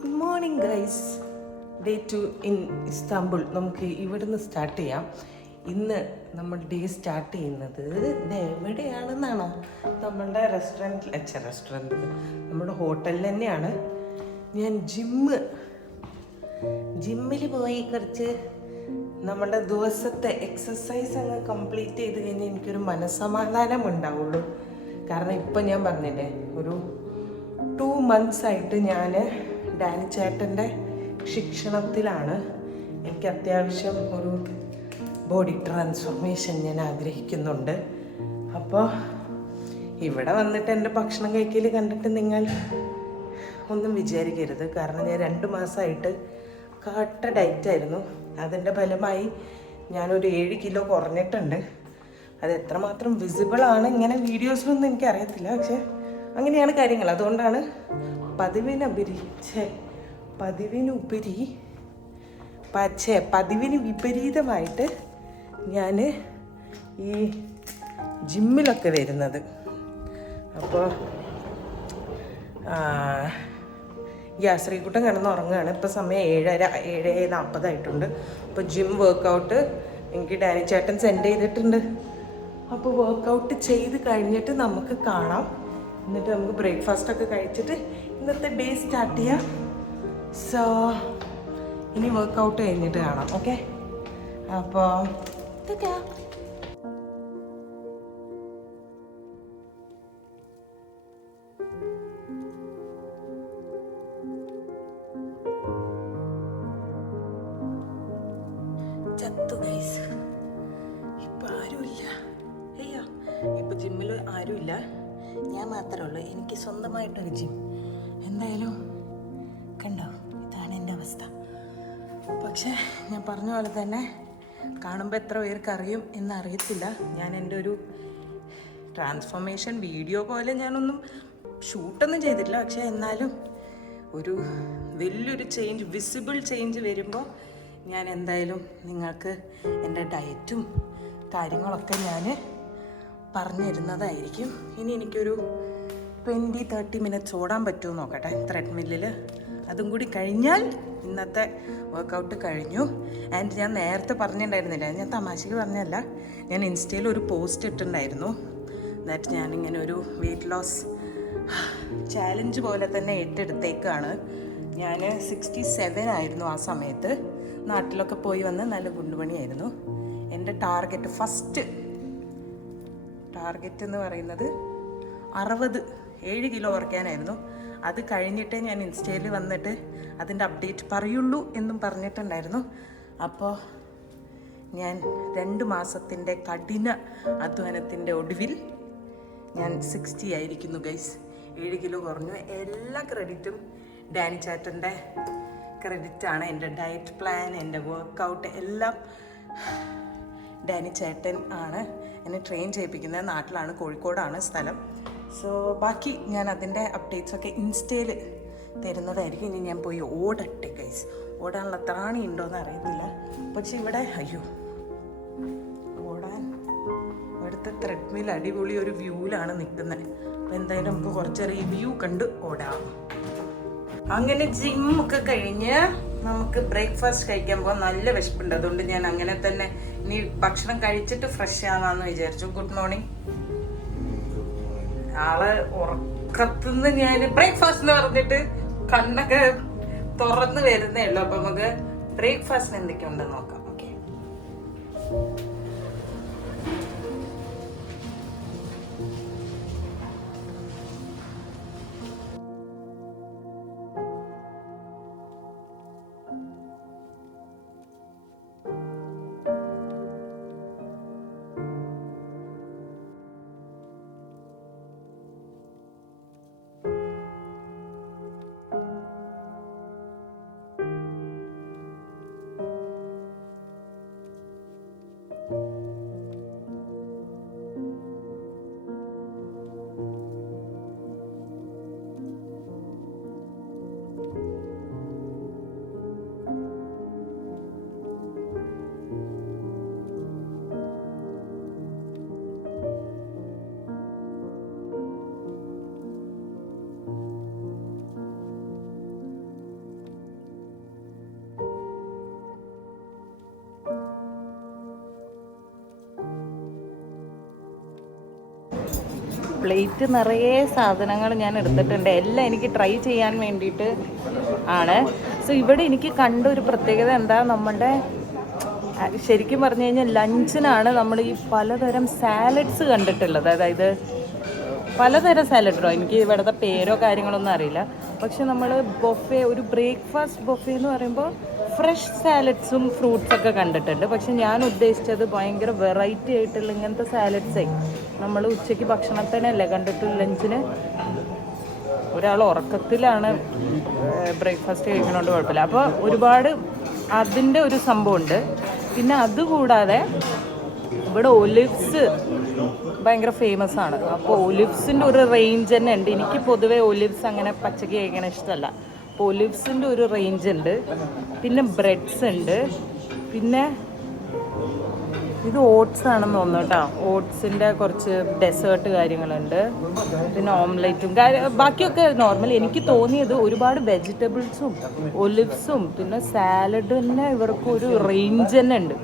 Good morning guys. Day 2 in Istanbul. നമുക്ക് ഇവിടുന്ന് start ചെയ്യാം. ഇന്ന് നമ്മൾ ഡേ സ്റ്റാർട്ട് ചെയ്യുന്നത് എവിടെയാണെന്നാണോ? നമ്മളുടെ റെസ്റ്റോറൻറ്റ് നമ്മുടെ ഹോട്ടലിൽ തന്നെയാണ്. ഞാൻ ജിമ്മിൽ പോയി കുറച്ച് നമ്മുടെ ദിവസത്തെ എക്സസൈസ് അങ്ങ് കംപ്ലീറ്റ് ചെയ്ത് കഴിഞ്ഞാൽ എനിക്കൊരു മനസ്സമാധാനം ഉണ്ടാവുള്ളൂ. കാരണം ഇപ്പം ഞാൻ പറഞ്ഞില്ലേ, ഒരു 2 months ആയിട്ട് ഞാൻ ഡാനി ചേട്ടൻ്റെ ശിക്ഷണത്തിലാണ്. എനിക്ക് അത്യാവശ്യം ഒരു ബോഡി ട്രാൻസ്ഫോർമേഷൻ ഞാൻ ആഗ്രഹിക്കുന്നുണ്ട്. അപ്പോൾ ഇവിടെ വന്നിട്ട് എൻ്റെ ഭക്ഷണം കഴിക്കൽ കണ്ടിട്ട് നിങ്ങൾ ഒന്നും വിചാരിക്കരുത്. കാരണം ഞാൻ 2 മാസമായിട്ട് കട്ട ഡയറ്റായിരുന്നു. അതിൻ്റെ ഫലമായി ഞാനൊരു 7 കിലോ കുറഞ്ഞിട്ടുണ്ട്. അത് എത്രമാത്രം വിസിബിളാണ് ഇങ്ങനെ വീഡിയോസിലൊന്നും എനിക്കറിയത്തില്ല, പക്ഷെ അങ്ങനെയാണ് കാര്യങ്ങൾ. അതുകൊണ്ടാണ് പതിവിന് വിപരീതമായിട്ട് ഞാൻ ഈ ജിമ്മിലൊക്കെ വരുന്നത്. അപ്പോൾ ശ്രീകുട്ടൻ കിടന്ന് ഉറങ്ങുകയാണ്. ഇപ്പോൾ സമയം 7:40 അപ്പോൾ ജിം വർക്കൗട്ട് എനിക്ക് ഡാനി ചേട്ടൻ സെൻഡ് ചെയ്തിട്ടുണ്ട്. അപ്പോൾ വർക്കൗട്ട് ചെയ്ത് കഴിഞ്ഞിട്ട് നമുക്ക് കാണാം. എന്നിട്ട് നമുക്ക് ബ്രേക്ക്ഫാസ്റ്റൊക്കെ കഴിച്ചിട്ട് ഇന്നത്തെ ഡേ സ്റ്റാർട്ട് ചെയ്യാം. സോ ഇനി വർക്കൗട്ട് കഴിഞ്ഞിട്ട് കാണാം. ഓക്കെ, അപ്പോൾ ചത്തു ഗൈസ്. ഇപ്പം ആരുമില്ല. അയ്യോ, ഇപ്പം ജിമ്മിൽ ആരുമില്ല, ഞാൻ മാത്രമേ ഉള്ളൂ. എനിക്ക് സ്വന്തമായിട്ടൊരു ജിം. എന്തായാലും കണ്ടോ, ഇതാണ് എൻ്റെ അവസ്ഥ. പക്ഷേ ഞാൻ പറഞ്ഞ പോലെ തന്നെ കാണുമ്പോൾ എത്ര പേർക്ക് അറിയും എന്നറിയത്തില്ല. ഞാൻ എൻ്റെ ഒരു ട്രാൻസ്ഫോർമേഷൻ വീഡിയോ പോലെ ഞാനൊന്നും ഷൂട്ടൊന്നും ചെയ്തിട്ടില്ല. പക്ഷേ എന്നാലും ഒരു വലിയൊരു ചേഞ്ച്, വിസിബിൾ ചേഞ്ച് വരുമ്പോൾ ഞാൻ എന്തായാലും നിങ്ങൾക്ക് എൻ്റെ ഡയറ്റും കാര്യങ്ങളൊക്കെ ഞാൻ പറഞ്ഞു തരുന്നതായിരിക്കും. ഇനി എനിക്കൊരു 20-30 minutes ഓടാൻ പറ്റുമോ നോക്കട്ടെ ത്രെഡ്മില്ലിൽ. അതും കൂടി കഴിഞ്ഞാൽ ഇന്നത്തെ വർക്കൗട്ട് കഴിഞ്ഞു. ആൻഡ് ഞാൻ നേരത്തെ പറഞ്ഞിട്ടുണ്ടായിരുന്നില്ല, ഞാൻ തമാശക്ക് പറഞ്ഞല്ല, ഞാൻ ഇൻസ്റ്റയിൽ ഒരു പോസ്റ്റ് ഇട്ടിട്ടുണ്ടായിരുന്നു. ദാറ്റ് ഞാനിങ്ങനെ ഒരു വെയ്റ്റ് ലോസ് ചാലഞ്ച് പോലെ തന്നെ ഏറ്റെടുത്തേക്കാണ്. ഞാൻ 67 ആയിരുന്നു ആ സമയത്ത്. നാട്ടിലൊക്കെ പോയി വന്ന് നല്ല ഗുണ്ടുപണിയായിരുന്നു. എൻ്റെ ഫസ്റ്റ് ടാർഗറ്റ് എന്ന് പറയുന്നത് 7 കിലോ കുറയ്ക്കാനായിരുന്നു. അത് കഴിഞ്ഞിട്ടേ ഞാൻ ഇൻസ്റ്റയിൽ വന്നിട്ട് അതിൻ്റെ അപ്ഡേറ്റ് പറയുള്ളൂ എന്നും പറഞ്ഞിട്ടുണ്ടായിരുന്നു. അപ്പോൾ ഞാൻ 2 മാസത്തിൻ്റെ കഠിന അധ്വാനത്തിൻ്റെ ഒടുവിൽ ഞാൻ 60 ആയിരിക്കുന്നു ഗൈസ്. 7 കിലോ കുറഞ്ഞു. എല്ലാ ക്രെഡിറ്റും ഡാനി ചേട്ടൻ്റെ ക്രെഡിറ്റാണ്. എൻ്റെ ഡയറ്റ് പ്ലാൻ, എൻ്റെ വർക്കൗട്ട് എല്ലാം ഡാനി ചേട്ടൻ ആണ് എന്നെ ട്രെയിൻ ചെയ്യിപ്പിക്കുന്നത്. നാട്ടിലാണ്, കോഴിക്കോടാണ് സ്ഥലം. സോ ബാക്കി ഞാൻ അതിൻ്റെ അപ്ഡേറ്റ്സൊക്കെ ഇൻസ്റ്റയിൽ തരുന്നതായിരിക്കും. ഇനി ഞാൻ പോയി ഓടട്ടെ ഗൈസ്. ഓടാനുള്ള ത്രാണി ഉണ്ടോയെന്ന് അറിയത്തില്ല. പക്ഷെ ഇവിടെ ഓടാൻ ഇവിടുത്തെ ത്രെഡ്മിൽ അടിപൊളി ഒരു വ്യൂവിലാണ് നിൽക്കുന്നത്. അപ്പോൾ എന്തായാലും നമുക്ക് കുറച്ച് റിവ്യൂ കണ്ട് ഓടാം. അങ്ങനെ ജിമ്മൊക്കെ കഴിഞ്ഞ് നമുക്ക് ബ്രേക്ക്ഫാസ്റ്റ് കഴിക്കാൻ പോകാൻ നല്ല വിശപ്പുണ്ട്. അതുകൊണ്ട് ഞാൻ അങ്ങനെ തന്നെ ഇനി ഭക്ഷണം കഴിച്ചിട്ട് ഫ്രഷ് ആവാന്ന് വിചാരിച്ചു. Good morning. ആള് ഉറക്കത്തുനിന്ന് ഞാൻ ബ്രേക്ക്ഫാസ്റ്റ് എന്ന് പറഞ്ഞിട്ട് കണ്ണൊക്കെ തുറന്ന് വരുന്നേ ഉള്ളൂ. അപ്പൊ നമുക്ക് ബ്രേക്ക്ഫാസ്റ്റിന് എന്തൊക്കെയുണ്ടെന്ന് നോക്കാം. ഓക്കെ, പ്ലേറ്റ് നിറയെ സാധനങ്ങൾ ഞാൻ എടുത്തിട്ടുണ്ട്. എല്ലാം എനിക്ക് ട്രൈ ചെയ്യാൻ വേണ്ടിയിട്ട് ആണ്. സോ ഇവിടെ എനിക്ക് കണ്ട ഒരു പ്രത്യേകത എന്താ, നമ്മുടെ ശരിക്കും പറഞ്ഞു കഴിഞ്ഞാൽ ലഞ്ചിനാണ് നമ്മൾ ഈ പലതരം സാലഡ്സ് കണ്ടിട്ടുള്ളത്. അതായത് പലതരം സാലഡോ, എനിക്ക് ഇവിടുത്തെ പേരോ കാര്യങ്ങളൊന്നും അറിയില്ല. പക്ഷെ നമ്മൾ ബൊഫെ, ഒരു ബ്രേക്ക്ഫാസ്റ്റ് ബൊഫെ എന്ന് പറയുമ്പോൾ ഫ്രഷ് സാലഡ്സും ഫ്രൂട്ട്സൊക്കെ കണ്ടിട്ടുണ്ട്. പക്ഷെ ഞാൻ ഉദ്ദേശിച്ചത് ഭയങ്കര വെറൈറ്റി ആയിട്ടുള്ള ഇങ്ങനത്തെ സാലഡ്സായി. നമ്മൾ ഉച്ചയ്ക്ക് ഭക്ഷണത്തിനല്ലേ കണ്ടിട്ടുള്ള ലഞ്ചിന്. ഒരാൾ ഉറക്കത്തിലാണ് ബ്രേക്ക്ഫാസ്റ്റ് കഴിക്കണോണ്ട് കുഴപ്പമില്ല. അപ്പോൾ ഒരുപാട് അതിൻ്റെ ഒരു സംഭവമുണ്ട്. പിന്നെ അതുകൂടാതെ ഇവിടെ ഒലിവ്സ് ഭയങ്കര ഫേമസ് ആണ്. അപ്പോൾ ഒലിവ്സിൻ്റെ ഒരു റേഞ്ച് തന്നെ ഉണ്ട്. എനിക്ക് പൊതുവേ ഒലിവ്സ് അങ്ങനെ പച്ചക്ക് കഴിക്കണ ഇഷ്ടമല്ല. അപ്പോൾ ഒലിവ്സിൻ്റെ ഒരു റേഞ്ച് ഉണ്ട്. പിന്നെ ബ്രെഡ്സ് ഉണ്ട്. പിന്നെ ഇത് ഓട്സ് ആണെന്ന് തോന്നുന്നു കേട്ടോ. ഓട്സിൻ്റെ കുറച്ച് ഡെസേർട്ട് കാര്യങ്ങളുണ്ട്. പിന്നെ ഓംലെറ്റും ബാക്കിയൊക്കെ നോർമൽ. എനിക്ക് തോന്നിയത് ഒരുപാട് വെജിറ്റബിൾസും ഒലിവ്സും പിന്നെ സാലഡ് തന്നെ ഇവർക്ക് ഒരു റേഞ്ച് തന്നെ ഉണ്ട്.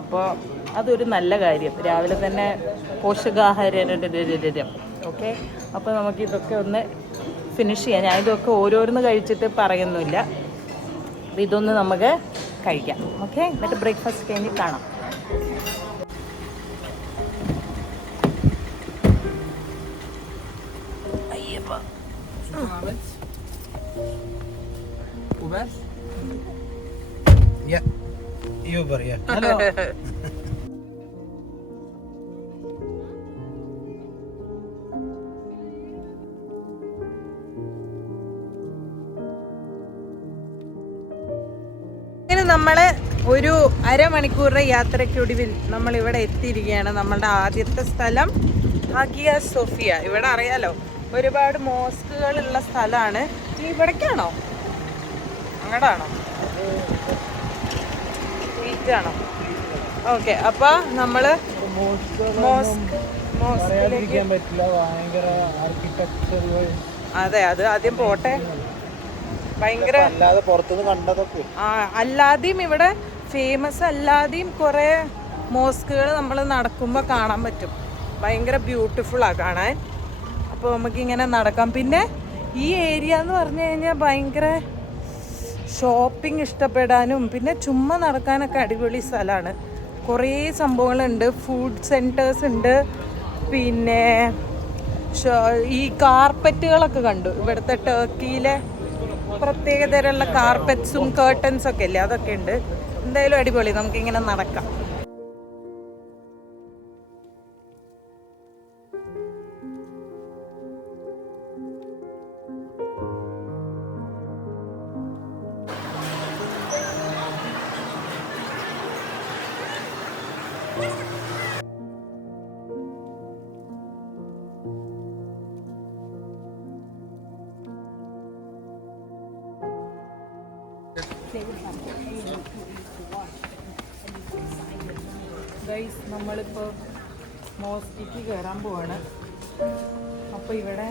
അപ്പോൾ അതൊരു നല്ല കാര്യം. രാവിലെ തന്നെ പോഷകാഹാരം. ഓക്കെ, അപ്പോൾ നമുക്ക് ഇതൊക്കെ ഒന്ന് ഫിനിഷ് ചെയ്യാം. ഞാൻ ഇതൊക്കെ ഓരോന്ന് കഴിച്ചിട്ട് പറയുന്നില്ല. അപ്പോൾ ഇതൊന്ന് നമുക്ക് കഴിക്കാം. ഓക്കെ, എന്നിട്ട് ബ്രേക്ക്ഫാസ്റ്റ് കഴിഞ്ഞ് കാണാം. Uber, yeah. Hello. ഇനി നമ്മള് ഒരു അരമണിക്കൂറിന്റെ യാത്രയ്ക്കൊടുവിൽ നമ്മൾ ഇവിടെ എത്തിയിരിക്കുകയാണ്. നമ്മളുടെ ആദ്യത്തെ സ്ഥലം ഹഗിയ സോഫിയ. ഇവിടെ അറിയാലോ ഒരുപാട് മോസ്കുകൾ ഉള്ള സ്ഥലമാണ്. ഈ ഇവിടേക്കാണോ അങ്ങോട്ടാണോ ആണോ? ഓക്കെ, അപ്പൊ നമ്മള് അതെ, അത് ആദ്യം പോട്ടെ. ഭയങ്കര അല്ലാതെയും ഇവിടെ ഫേമസ് അല്ലാതെയും കുറെ മോസ്കുകൾ നമ്മൾ നടക്കുമ്പോൾ കാണാൻ പറ്റും. ഭയങ്കര ബ്യൂട്ടിഫുള്ളാണ് കാണാൻ. അപ്പോൾ നമുക്കിങ്ങനെ നടക്കാം. പിന്നെ ഈ ഏരിയ എന്ന് പറഞ്ഞു കഴിഞ്ഞാൽ ഭയങ്കര ഷോപ്പിംഗ് ഇഷ്ടപ്പെടാനും പിന്നെ ചുമ്മാ നടക്കാനൊക്കെ അടിപൊളി സ്ഥലമാണ്. കുറേ സംഭവങ്ങളുണ്ട്. ഫുഡ് സെൻറ്റേഴ്സ് ഉണ്ട്. പിന്നെ ഈ കാർപ്പറ്റുകളൊക്കെ കണ്ടു. ഇവിടുത്തെ ടർക്കിയിലെ പ്രത്യേകതരമുള്ള കാർപ്പറ്റ്സും കേർട്ടൻസൊക്കെ ഇല്ലേ, അതൊക്കെ ഉണ്ട്. എന്തായാലും അടിപൊളി. നമുക്കിങ്ങനെ നടക്കാം. ഗൈസ്, നമ്മളിപ്പോൾ മോസ്കിക്ക് കയറാൻ പോവാണ്. അപ്പോൾ ഇവിടെ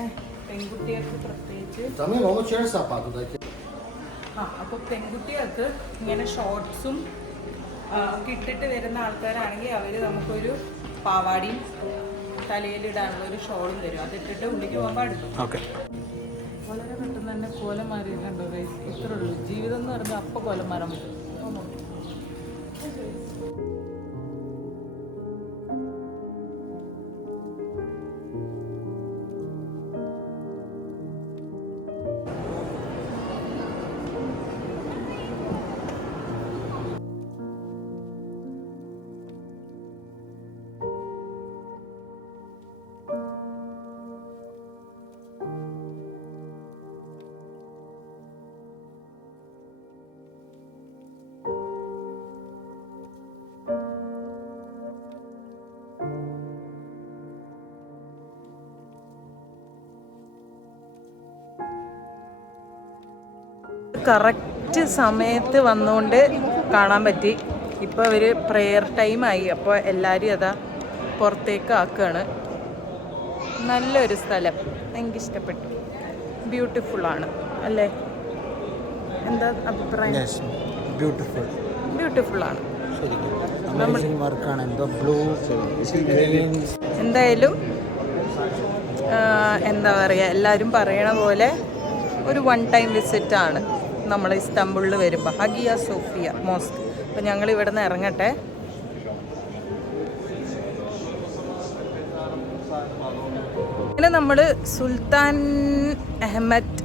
പെൺകുട്ടികൾക്ക് പ്രത്യേകിച്ച് അപ്പോൾ പെൺകുട്ടികൾക്ക് ഇങ്ങനെ ഷോർട്ട്സും ഒക്കെ ഇട്ടിട്ട് വരുന്ന ആൾക്കാരാണെങ്കിൽ അവർ നമുക്കൊരു പാവാടിയും തലയിലിടാനുള്ള ഒരു ഷോളും തരും. അതിട്ടിട്ട് ഉള്ളിലേക്ക് പോകാൻ പാടുള്ളൂ. വളരെ പെട്ടെന്ന് തന്നെ കോലം മാറിയിട്ടുണ്ടോ ഗൈസ്? ഇത്രേ ഉള്ളൂ ജീവിതം എന്ന് പറഞ്ഞാൽ അപ്പോൾ കോലം മാറാൻ പറ്റും. കറക്റ്റ് സമയത്ത് വന്നുകൊണ്ട് കാണാൻ പറ്റി. ഇപ്പോൾ അവർ പ്രെയർ ടൈമായി. അപ്പോൾ എല്ലാവരും അതാ പുറത്തേക്ക് ആക്കുകയാണ്. നല്ലൊരു സ്ഥലം, എനിക്കിഷ്ടപ്പെട്ടു. ബ്യൂട്ടിഫുള്ളാണ് അല്ലേ? എന്താ അഭിപ്രായം? ബ്യൂട്ടിഫുള്ളാണ്. എന്തായാലും എന്താ പറയുക, എല്ലാവരും പറയണ പോലെ ഒരു 1 ടൈം വിസിറ്റാണ് നമ്മൾ ഇസ്താംബുളിൽ വരുമ്പോൾ ഹഗിയ സോഫിയ മോസ്ക്. അപ്പം ഞങ്ങൾ ഇവിടെ നിന്ന് ഇറങ്ങട്ടെ. പിന്നെ നമ്മൾ സുൽത്താൻ അഹമ്മദ്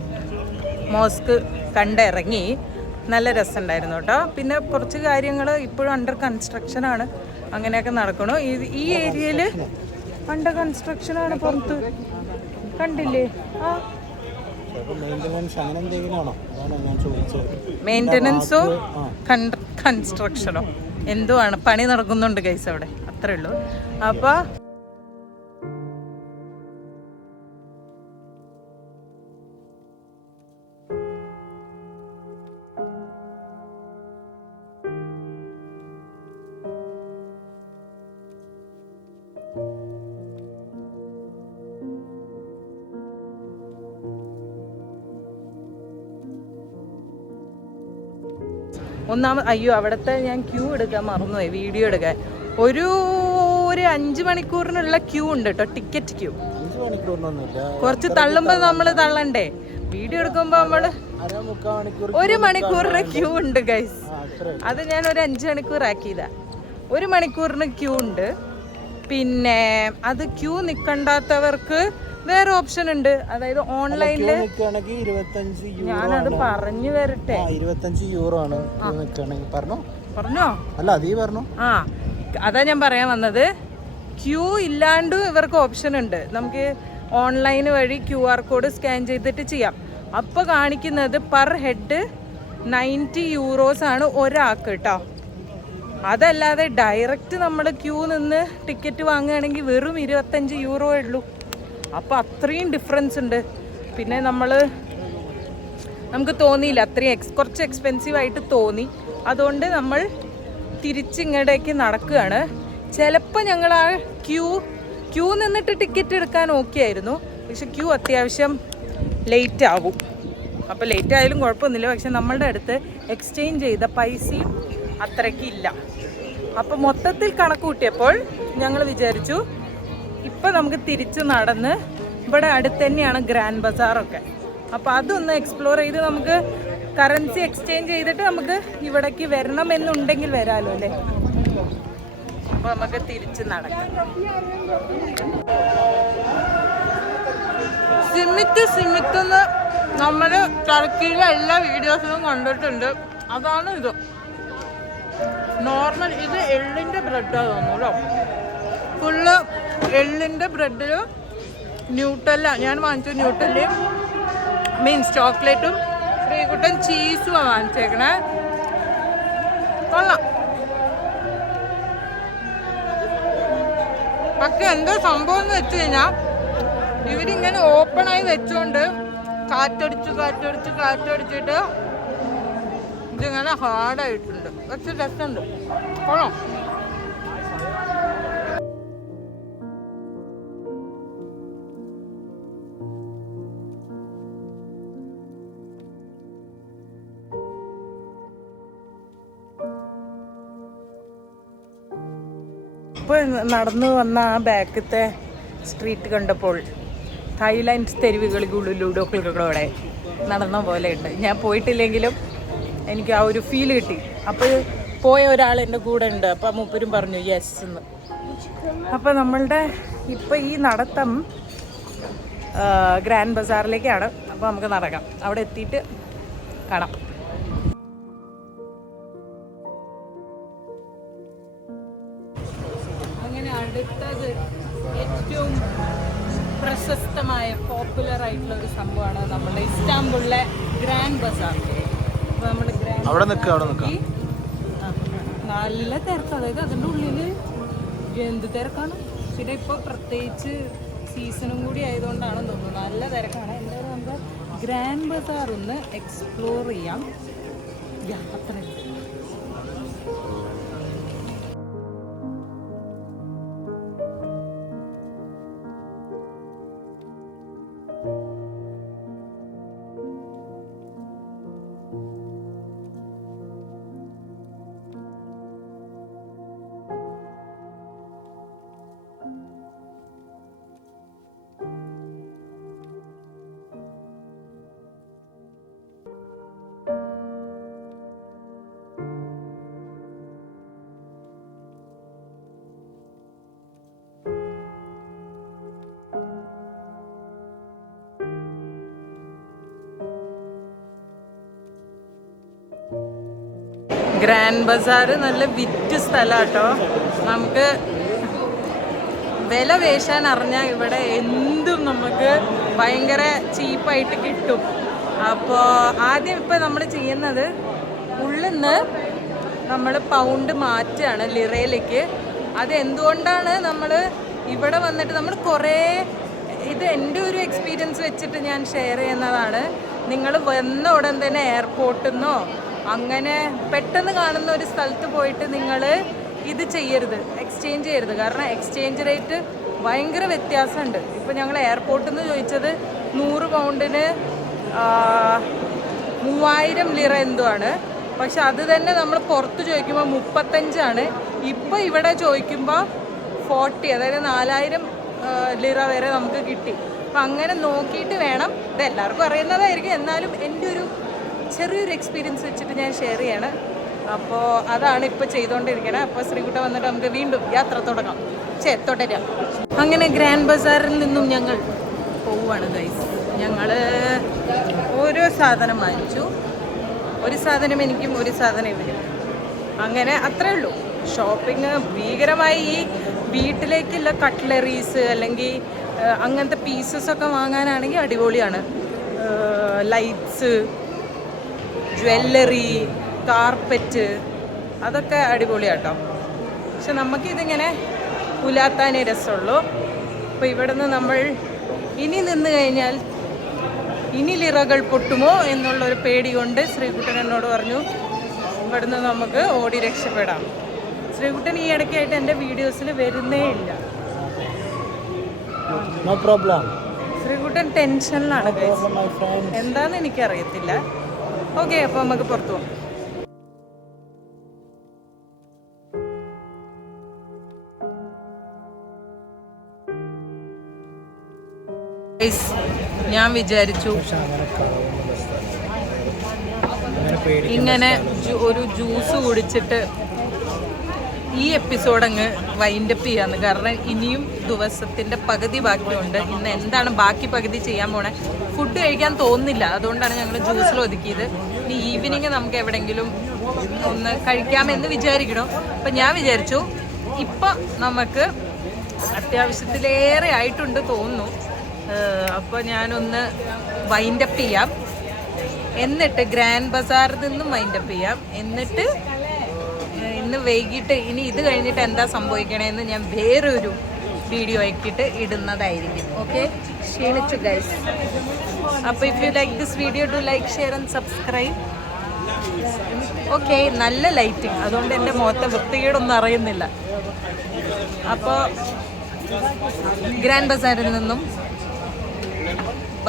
മോസ്ക് കണ്ടിറങ്ങി. നല്ല രസമുണ്ടായിരുന്നു കേട്ടോ. പിന്നെ കുറച്ച് കാര്യങ്ങൾ ഇപ്പോഴും അണ്ടർ കൺസ്ട്രക്ഷനാണ്, അങ്ങനെയൊക്കെ നടക്കണു. ഈ ഏരിയയിൽ അണ്ടർ കൺസ്ട്രക്ഷനാണ്. പുറത്ത് കണ്ടില്ലേ? ആ മെയിൻ്റനൻസോ കൺസ്ട്രക്ഷനോ എന്തോ ആണ്, പണി നടക്കുന്നുണ്ട് ഗൈസ് അവിടെ, അത്രേ ഉള്ളൂ. അപ്പോൾ അയ്യോ അവിടുത്തെ ഞാൻ ക്യൂ എടുക്കാൻ മറന്നുപോയി, വീഡിയോ എടുക്കാൻ. ഒരു 5 മണിക്കൂറിനുള്ള ക്യൂ ഉണ്ട് കേട്ടോ, ടിക്കറ്റ് ക്യൂ. കുറച്ച് തള്ളുമ്പോൾ നമ്മൾ തള്ളണ്ടേ? വീഡിയോ എടുക്കുമ്പോൾ നമ്മൾ 1 മണിക്കൂറിന് ക്യൂ ഉണ്ട് ഗൈസ്. അത് ഞാൻ ഒരു 5 മണിക്കൂർ ആക്കിയതാ. 1 മണിക്കൂറിന് ക്യൂ ഉണ്ട്. പിന്നെ അത് ക്യൂ നിൽക്കണ്ടാത്തവർക്ക് വേറെ ഓപ്ഷൻ ഉണ്ട്. അതായത് ഓൺലൈനിൽ ഞാനത് പറഞ്ഞു വരട്ടെ. 25 യൂറോ ആണ് പറഞ്ഞോ? അല്ല അതീ പറഞ്ഞു. ആ അതാ ഞാൻ പറയാൻ വന്നത്. ക്യൂ ഇല്ലാണ്ടും ഇവർക്ക് ഓപ്ഷൻ ഉണ്ട്. നമുക്ക് ഓൺലൈൻ വഴി QR കോഡ് സ്കാൻ ചെയ്തിട്ട് ചെയ്യാം. അപ്പോൾ കാണിക്കുന്നത് പെർ ഹെഡ് 90 യൂറോസ് ആണ് ഒരാൾക്ക് കേട്ടോ. അതല്ലാതെ ഡയറക്റ്റ് നമ്മൾ ക്യൂ നിന്ന് ടിക്കറ്റ് വാങ്ങുകയാണെങ്കിൽ വെറും 25 യൂറോ ഉള്ളൂ. അപ്പോൾ അത്രയും ഡിഫറൻസ് ഉണ്ട്. പിന്നെ നമുക്ക് തോന്നിയില്ല, അത്രയും കുറച്ച് എക്സ്പെൻസീവായിട്ട് തോന്നി. അതുകൊണ്ട് നമ്മൾ തിരിച്ചിങ്ങടേക്ക് നടക്കുകയാണ്. ചിലപ്പോൾ ഞങ്ങൾ ആ ക്യൂ നിന്നിട്ട് ടിക്കറ്റ് എടുക്കാൻ ഓക്കെ ആയിരുന്നു. പക്ഷെ ക്യൂ അത്യാവശ്യം ലേറ്റ് ആകും. അപ്പോൾ ലേറ്റ് ആയാലും കുഴപ്പമൊന്നുമില്ല. പക്ഷെ നമ്മളുടെ അടുത്ത് എക്സ്ചേഞ്ച് ചെയ്ത പൈസയും അത്രയ്ക്കില്ല. അപ്പോൾ മൊത്തത്തിൽ കണക്ക് കൂട്ടിയപ്പോൾ ഞങ്ങൾ വിചാരിച്ചു ഇപ്പം നമുക്ക് തിരിച്ച് നടന്ന്, ഇവിടെ അടുത്ത് തന്നെയാണ് ഗ്രാൻഡ് ബസാറൊക്കെ, അപ്പോൾ അതൊന്ന് എക്സ്പ്ലോർ ചെയ്ത് നമുക്ക് കറൻസി എക്സ്ചേഞ്ച് ചെയ്തിട്ട് നമുക്ക് ഇവിടേക്ക് വരണമെന്നുണ്ടെങ്കിൽ വരാമല്ലോ അല്ലേ. അപ്പോൾ നമുക്ക് തിരിച്ച് നടക്കാം. സിമിത്ത് നമ്മൾ ടർക്കിയിലെ എല്ലാ വീഡിയോസിലും കണ്ടിട്ടുണ്ട്. അതാണ് ഇത് നോർമൽ. ഇത് എള്ളിൻ്റെ ബ്രെഡാണ് തോന്നുന്നു കേട്ടോ. ഫുള്ള് എള്ളിൻ്റെ ബ്രെഡിൽ ന്യൂട്ടല്ല, ഞാൻ വാങ്ങിച്ചു ന്യൂട്ടല്ലയും മീൻസ് ചോക്ലേറ്റും ശ്രീകുട്ടൻ ചീസുമാണ് വാങ്ങിച്ചേക്കണേ. കൊള്ളാം. പക്ഷെ എന്താ സംഭവം എന്ന് വെച്ച് കഴിഞ്ഞാൽ ഇവരിങ്ങനെ ഓപ്പണായി വെച്ചോണ്ട് കാറ്റടിച്ചിട്ട് ഇതിങ്ങനെ ഹാർഡായിട്ടുണ്ട്. പക്ഷെ രസമുണ്ട്, കൊള്ളാം. ഇപ്പോൾ നടന്നു വന്ന ആ ബാക്കത്തെ സ്ട്രീറ്റ് കണ്ടപ്പോൾ തായ്ലാൻഡ് തെരുവുകളിലൂടെ നടന്ന പോലെ ഉണ്ട്. ഞാൻ പോയിട്ടില്ലെങ്കിലും എനിക്ക് ആ ഒരു ഫീൽ കിട്ടി. അപ്പോൾ പോയ ഒരാൾ എൻ്റെ കൂടെ ഉണ്ട്. അപ്പോൾ മൂപ്പരും പറഞ്ഞു യെസ് എന്ന്. അപ്പോൾ നമ്മളുടെ ഇപ്പോൾ ഈ നടത്തം ഗ്രാൻഡ് ബസാറിലേക്കാണ്. അപ്പോൾ നമുക്ക് നടക്കാം, അവിടെ എത്തിയിട്ട് കാണാം. അങ്ങനെ അടുത്തത് ഏറ്റവും പ്രശസ്തമായ പോപ്പുലർ ആയിട്ടുള്ള ഒരു സംഭവമാണ് നമ്മുടെ ഇസ്താംബുളിലെ ഗ്രാൻഡ് ബസാർ. അപ്പോൾ നമ്മൾ അവിടെ നിൽക്കുക. നല്ല തിരക്ക്, അതായത് അതിൻ്റെ ഉള്ളിൽ എന്ത് തിരക്കാണ്. പിന്നെ ഇപ്പോൾ പ്രത്യേകിച്ച് സീസണും കൂടി ആയതുകൊണ്ടാണെന്ന് തോന്നുന്നു നല്ല തിരക്കാണ്. എന്തായാലും നമുക്ക് ഗ്രാൻഡ് ബസാർ ഒന്ന് എക്സ്പ്ലോർ ചെയ്യാം. അത്ര ഗ്രാൻഡ് ബസാർ നല്ല വിറ്റ് സ്ഥലാട്ടോ. നമുക്ക് വില വേശാൻ അറിഞ്ഞാൽ ഇവിടെ എന്തും നമുക്ക് ഭയങ്കര ചീപ്പായിട്ട് കിട്ടും. അപ്പോൾ ആദ്യം ഇപ്പം നമ്മൾ ചെയ്യുന്നത് ഉള്ളിൽ നിന്ന് നമ്മൾ പൗണ്ട് മാറ്റുകയാണ് ലിറയിലേക്ക്. അത് എന്തുകൊണ്ടാണ് നമ്മൾ ഇവിടെ വന്നിട്ട് നമ്മൾ കുറേ ഇത് എൻ്റെ ഒരു എക്സ്പീരിയൻസ് വെച്ചിട്ട് ഞാൻ ഷെയർ ചെയ്യുന്നതാണ്. നിങ്ങൾ വന്ന ഉടൻ തന്നെ എയർപോർട്ടിൽ നിന്നോ അങ്ങനെ പെട്ടെന്ന് കാണുന്ന ഒരു സ്ഥലത്ത് പോയിട്ട് നിങ്ങൾ ഇത് ചെയ്യരുത്, എക്സ്ചേഞ്ച് ചെയ്യരുത്. കാരണം എക്സ്ചേഞ്ച് റേറ്റ് ഭയങ്കര വ്യത്യാസമുണ്ട്. ഇപ്പോൾ ഞങ്ങൾ എയർപോർട്ടിൽ നിന്ന് ചോദിച്ചത് 100 പൗണ്ടിന് 3000 ലിറ എന്തോ ആണ്. പക്ഷെ അത് തന്നെ നമ്മൾ പുറത്ത് ചോദിക്കുമ്പോൾ 35 ഇപ്പോൾ ഇവിടെ ചോദിക്കുമ്പോൾ 40, അതായത് 4000 ലിറ വരെ നമുക്ക് കിട്ടി. അപ്പം അങ്ങനെ നോക്കിയിട്ട് വേണം. ഇത് എല്ലാവർക്കും അറിയുന്നതായിരിക്കും, എന്നാലും എൻ്റെ ഒരു ചെറിയൊരു എക്സ്പീരിയൻസ് വെച്ചിട്ട് ഞാൻ ഷെയർ ചെയ്യണം. അപ്പോൾ അതാണ് ഇപ്പോൾ ചെയ്തുകൊണ്ടിരിക്കുന്നത്. അപ്പോൾ ശ്രീകുട്ട വന്നിട്ട് നമുക്ക് വീണ്ടും യാത്ര തുടങ്ങാം. തുടരാം. അങ്ങനെ ഗ്രാൻഡ് ബസാറിൽ നിന്നും ഞങ്ങൾ പോവുകയാണ് ഗൈസ്. ഞങ്ങൾ ഓരോ സാധനം വാങ്ങിച്ചു. ഒരു സാധനം എനിക്കും ഒരു സാധനം ഇവരും. അങ്ങനെ അത്രേ ഉള്ളൂ ഷോപ്പിംഗ്. ഭീകരമായി ഈ വീട്ടിലേക്കുള്ള കട്ട്ലറീസ് അല്ലെങ്കിൽ അങ്ങനത്തെ പീസസൊക്കെ വാങ്ങാനാണെങ്കിൽ അടിപൊളിയാണ്. ലൈറ്റ്സ്, ജ്വല്ലറി, കാർപ്പറ്റ്, അതൊക്കെ അടിപൊളിയാട്ടോ. പക്ഷെ നമുക്കിതിങ്ങനെ പുലാത്താനേ രസമുള്ളൂ. അപ്പോൾ ഇവിടെ നിന്ന് നമ്മൾ ഇനി നിന്ന് കഴിഞ്ഞാൽ ഇനി ലിറകൾ പൊട്ടുമോ എന്നുള്ളൊരു പേടി കൊണ്ട് ശ്രീകുട്ടൻ എന്നോട് പറഞ്ഞു ഇവിടുന്ന് നമുക്ക് ഓടി രക്ഷപ്പെടാം. ശ്രീകുട്ടൻ ഈ ഇടയ്ക്കായിട്ട് എൻ്റെ വീഡിയോസിൽ വരുന്നേ ഇല്ല. ശ്രീകുട്ടൻ ടെൻഷനിലാണ്, എന്താണെന്ന് എനിക്കറിയത്തില്ല. ഓക്കെ, അപ്പോൾ നമുക്ക് പുറത്തു പോകാം. ഞാൻ വിചാരിച്ചു ഇങ്ങനെ ഒരു ജ്യൂസ് കുടിച്ചിട്ട് ഈ എപ്പിസോഡ് അങ്ങ് വൈൻഡപ്പ് ചെയ്യാന്ന്. കാരണം ഇനിയും ദിവസത്തിൻ്റെ പകുതി ബാക്കിയുണ്ട്. ഇന്ന് എന്താണ് ബാക്കി പകുതി ചെയ്യാൻ പോണേ? ഫുഡ് കഴിക്കാൻ തോന്നുന്നില്ല, അതുകൊണ്ടാണ് ഞങ്ങൾ ജ്യൂസിൽ ഒതുക്കിയത്. ഇനി ഈവനിങ് നമുക്ക് എവിടെയെങ്കിലും ഒന്ന് കഴിക്കാമെന്ന് വിചാരിക്കണം. അപ്പം ഞാൻ വിചാരിച്ചു ഇപ്പം നമുക്ക് അത്യാവശ്യത്തിലേറെ ആയിട്ടുണ്ട് തോന്നുന്നു. അപ്പോൾ ഞാനൊന്ന് വൈൻഡപ്പ് ചെയ്യാം, എന്നിട്ട് ഗ്രാൻഡ് ബസാറിൽ നിന്നും വൈൻഡപ്പ് ചെയ്യാം. എന്നിട്ട് ഇന്ന് വൈകിട്ട് ഇനി ഇത് കഴിഞ്ഞിട്ട് എന്താ സംഭവിക്കണേന്ന് ഞാൻ വേറൊരു വീഡിയോ ആക്കിയിട്ട് ഇടുന്നതായിരിക്കും. ഓക്കെ, ക്ഷീണിച്ചു ഗൈസ്. അപ്പോൾ if you like this video do like, share and subscribe. Okay, നല്ല ലൈറ്റിങ്, അതുകൊണ്ട് എൻ്റെ മുഖത്തെ വൃത്തികേടൊന്നും അറിയുന്നില്ല. അപ്പോൾ ഗ്രാൻഡ് ബസാറിൽ നിന്നും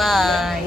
ബൈ.